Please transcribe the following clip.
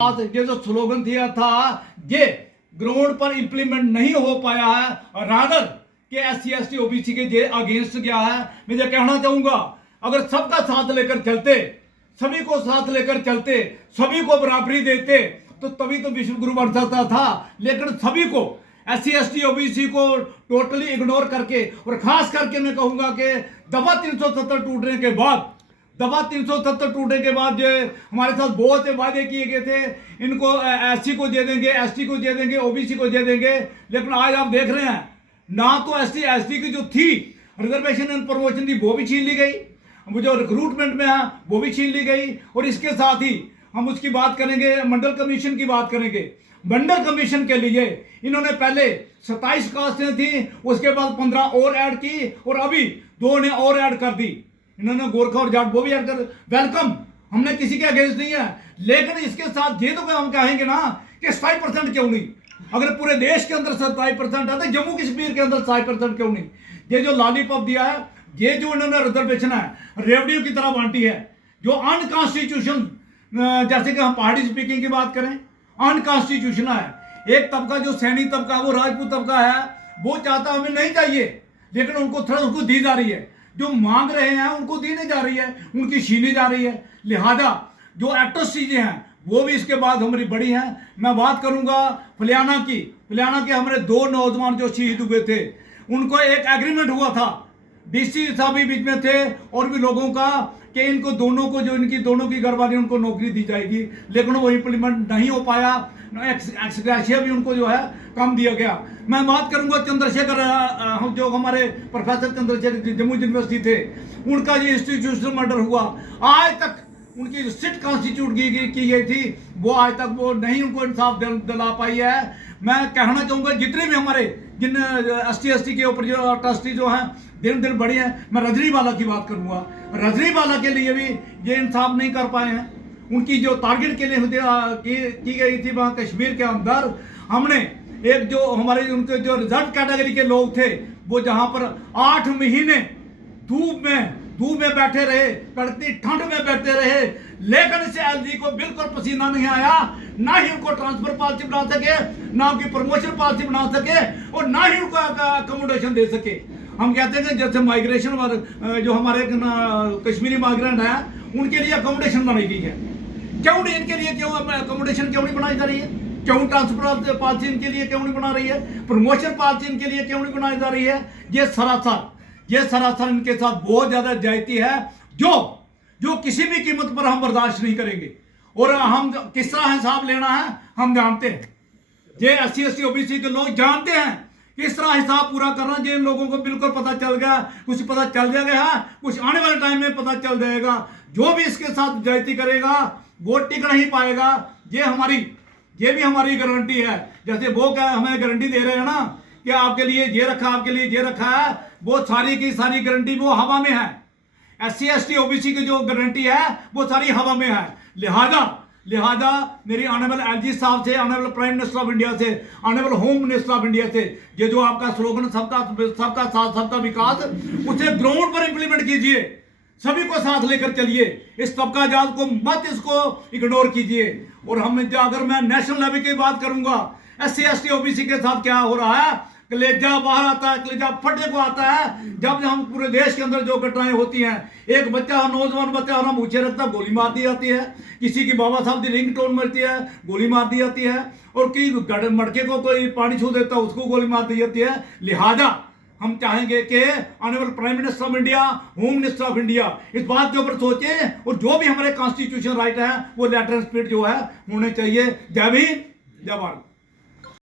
ये जो स्लोगन दिया था ये ग्राउंड पर इंप्लीमेंट नहीं हो पाया है, रादर के SC ST OBC के जे अगेंस्ट गया है। मैं ये कहना चाहूंगा, अगर सबका साथ लेकर चलते, सभी को साथ लेकर चलते, सभी को बराबरी देते तो तभी तो विश्व गुरु बन सकता था। लेकिन सभी को SC ST OBC को टोटली इग्नोर करके, और खास करके मैं कहूंगा कि दफा 370 टूटने के बाद, दफा 370 टूटने के बाद जो हमारे साथ बहुत से वादे किए गए थे, इनको SC को दे देंगे, ST को दे देंगे, OBC को दे देंगे। लेकिन आज आप देख रहे हैं ना, तो SC ST की जो थी रिजर्वेशन एंड प्रमोशन थी वो भी छीन ली गई, जो रिक्रूटमेंट में है वो भी छीन ली गई। और इसके साथ ही हम उसकी बात करेंगे, मंडल कमीशन की बात करेंगे। मंडल कमीशन के लिए इन्होंने पहले 27 कास्टें थी, उसके बाद 15 और ऐड की, और अभी 2 ने और ऐड कर दी। इन्होंने गोरखा और जाट वो भी ऐड कर, वेलकम, हमने किसी के अगेंस्ट नहीं है। लेकिन इसके साथ ये तो हम कहेंगे ना कि 27% क्यों नहीं? अगर पूरे देश के अंदर 27% आते, जम्मू कश्मीर के अंदर 27% क्यों नहीं? ये जो लॉलीपॉप दिया है, ये जो इन्होंने रिजर्वेशन है रेवन्यू की तरह बांटी है, जो अनकॉन्स्टिट्यूशन, जैसे कि हम पहाड़ी स्पीकिंग की बात करें, अनकॉन्स्टिट्यूशनल है। एक तबका जो सैनी तबका, वो राजपूत तबका है, वो चाहता हमें नहीं चाहिए, लेकिन उनको थोड़ा उसको दी जा रही है। जो मांग रहे हैं उनको दी नहीं जा रही है, उनकी छीनी जा रही है। लिहाजा जो एक्टर्स चीजें हैं वो भी इसके बाद हमारी बड़ी हैं। मैं बात करूंगा फलियाना की। फलियाना के हमारे 2 नौजवान जो शहीद हुए थे, उनको एक एग्रीमेंट हुआ था, DC साहब भी बीच में थे और भी लोगों का, कि इनको दोनों को, जो इनकी दोनों की घरवाली, उनको नौकरी दी जाएगी। लेकिन वो इम्प्लीमेंट नहीं हो पाया। एक्सग्रेशिया भी उनको जो है कम दिया गया। मैं बात करूंगा चंद्रशेखर, जो हमारे प्रोफेसर चंद्रशेखर जम्मू यूनिवर्सिटी थे, उनका ये इंस्टीट्यूशनल मर्डर हुआ। आज तक उनकी सिट कॉन्स्टिट्यूट की गई थी, वो आज तक वो नहीं उनको इंसाफ दिला पाई है। मैं कहना चाहूंगा जितने भी हमारे जिन ST ST के ऊपर जो ट्रस्टी जो हैं दिन दिन बढ़ी हैं, मैं रजनीवाला की बात करूंगा। रजनीवाला के लिए भी ये इंसाफ नहीं कर पाए हैं। उनकी जो टारगेट के लिए की गई थी वहाँ कश्मीर के अंदर, हमने एक जो हमारे उनके जो रिजर्व कैटेगरी के लोग थे, वो जहाँ पर 8 महीने धूप में बैठे रहे, कड़कती ठंड में बैठे रहे, लेकिन इसे LG को बिल्कुल पसीना नहीं आया, ना ही उनको ट्रांसफर पॉलिसी बना सके, ना उनकी प्रमोशन पॉलिसी बना सके, और ना ही उनको अकोमोडेशन दे सके। हम कहते हैं कि जैसे माइग्रेशन जो हमारे कश्मीरी माइग्रेंट है, उनके लिए अकोमोडेशन बनाई गई है, क्यों नहीं इनके लिए, क्यों अकोमोडेशन क्यों नहीं बनाई जा रही है? क्यों ट्रांसफर पॉलिसी इनके लिए क्यों नहीं बना रही है? प्रमोशन पॉलिसी इनके लिए क्यों नहीं बनाई जा रही है? ये सरासर इनके साथ बहुत ज्यादा जायती है, जो किसी भी कीमत पर हम बर्दाश्त नहीं करेंगे। और हम किस तरह हिसाब लेना है हम जानते हैं। ये SC ST OBC के लोग जानते हैं किस तरह हिसाब पूरा करना। जिन लोगों को बिल्कुल पता चल गया, कुछ पता चल जाएगा, कुछ आने वाले टाइम में पता चल जाएगा। जो भी इसके साथ जायती करेगा वो टिक नहीं पाएगा। ये भी हमारी गारंटी है। जैसे वो क्या हमें गारंटी दे रहे हैं ना कि आपके लिए ये रखा, आपके लिए ये रखा है, वो सारी की सारी गारंटी वो हवा में है। SC ST OBC की जो गारंटी है वो सारी हवा में है। लिहाजा मेरी ऑनरेबल LG साहब से, honourable prime minister of India से, honourable home minister of India से, ये जो आपका स्लोगन सबका साथ सबका विकास, उसे ग्राउंड पर इंप्लीमेंट कीजिए। सभी को साथ लेकर चलिए। इस तबका जात को मत इसको इग्नोर कीजिए। और अगर मैं नेशनल लेवल की बात करूंगा, SC ST OBC के साथ क्या हो रहा है, कलेजा बाहर आता है, कलेजा फटने को आता है जब हम पूरे देश के अंदर जो घटनाएं होती हैं। एक बच्चा, नौजवान बच्चा और हम ऊंचे रखता, गोली मार दी जाती है। किसी की बाबा साहब की रिंग टोन मिलती है, गोली मार दी जाती है। और कि मटके को कोई पानी छू देता है, उसको गोली मार दी जाती है। लिहाजा हम चाहेंगे कि honourable prime minister of India, home minister of India इस बात के ऊपर सोचें, और जो भी हमारे कॉन्स्टिट्यूशन राइट है वो लेटर स्पिरिट जो है होने चाहिए। जय भीम, जय भारत।